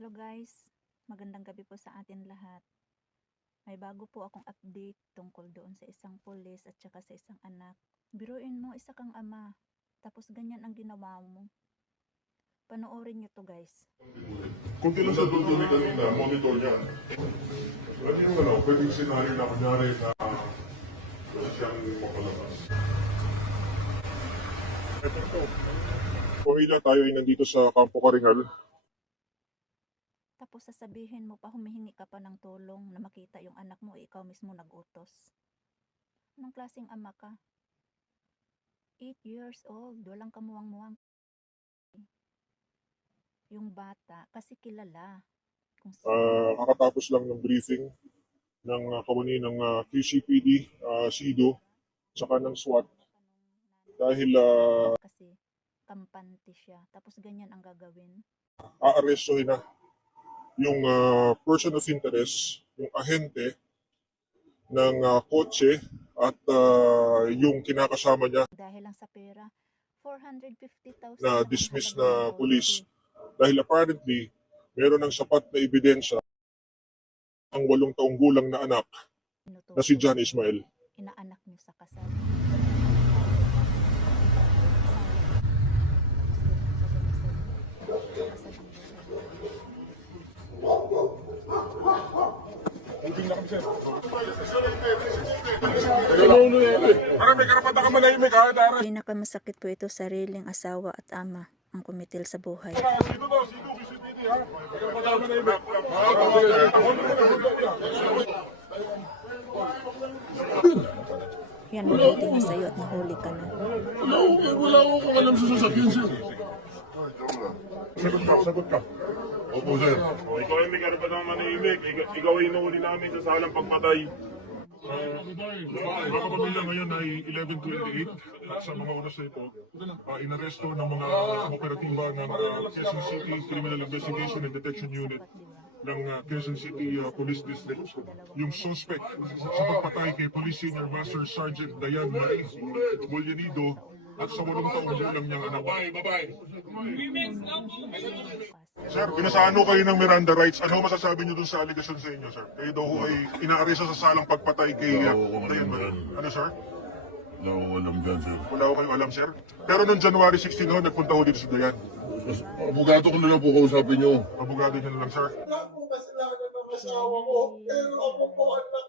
Hello guys, magandang gabi po sa atin lahat. May bago po akong update tungkol doon sa isang pulis at saka sa isang anak. Biruin mo, isa kang ama, tapos ganyan ang ginawa mo. Panoorin nyo to guys. Kung sa tutuloy kanina, monitor niya. Ano yung pwedeng senaryo na kunyari na wala siyang mapalabas. Ito. Pamilya tayo ay nandito sa Campo Caringal. Tapos sasabihin mo pa, humihingi ka pa ng tulong na makita yung anak mo, ikaw mismo nag-utos. Anong klaseng ama ka? 8 years old, walang kamuwang-muwang. Yung bata, kasi kilala. Kung Kakatapos lang ng briefing ng kawani ng QCPD, SIDO, saka ng SWAT. Dahil kasi kampante siya, tapos ganyan ang gagawin. aarestuhin na yung person of interest, yung ahente ng kotse at yung kinakasama niya Dahil lang sa pera, 450,000 na lang ang dismiss halaga ng na kotse. pulis. Dahil apparently, meron ng sapat na ebidensya ang 8 taong gulang na anak na si John Ismael. Inaanak niyo sa kasal. May karapatan ka manahimik ha, Dara. Pinakamasakit po ito sa sariling asawa at ama ang kumitil sa buhay. Sino daw? Sino QCPD ha? May karapatan ka manahimik. Yan, mabuti na sa'yo at nahuli ka na. Wala akong alam sa sasakyan, sir. Sagot ka. Opo, sir. Ikaw ay may karapatang manahimik. Ikaw ay inuuli namin sa salang pagpatay. Mga kapamilya ngayon ay 11:28 at sa mga oras na ito, inaresto ng mga operatiba ng Quezon City Criminal Investigation and Detection Unit ng Quezon City Police District yung suspect sa pagpatay kay Police Senior Master Sergeant Dayan Marie Mollenido at sa 8 taong gulang niyang anak. Sir, pinasano kayo ng Miranda rights. Ano masasabi niyo dun sa allegation sa inyo, sir? Kayo daw ay inaaresto sa salang pagpatay kay Dayan Marie. Ano, sir? Wala akong alam dyan, sir. Wala ko kayong alam, sir. Pero noong January 16 ho, nagpunta ho dito si Dayan. Abogado ko na lang po kausapin niyo. Abogado niyo na lang, sir. Wala po kasalanan ng asawa ko, pero ako po ang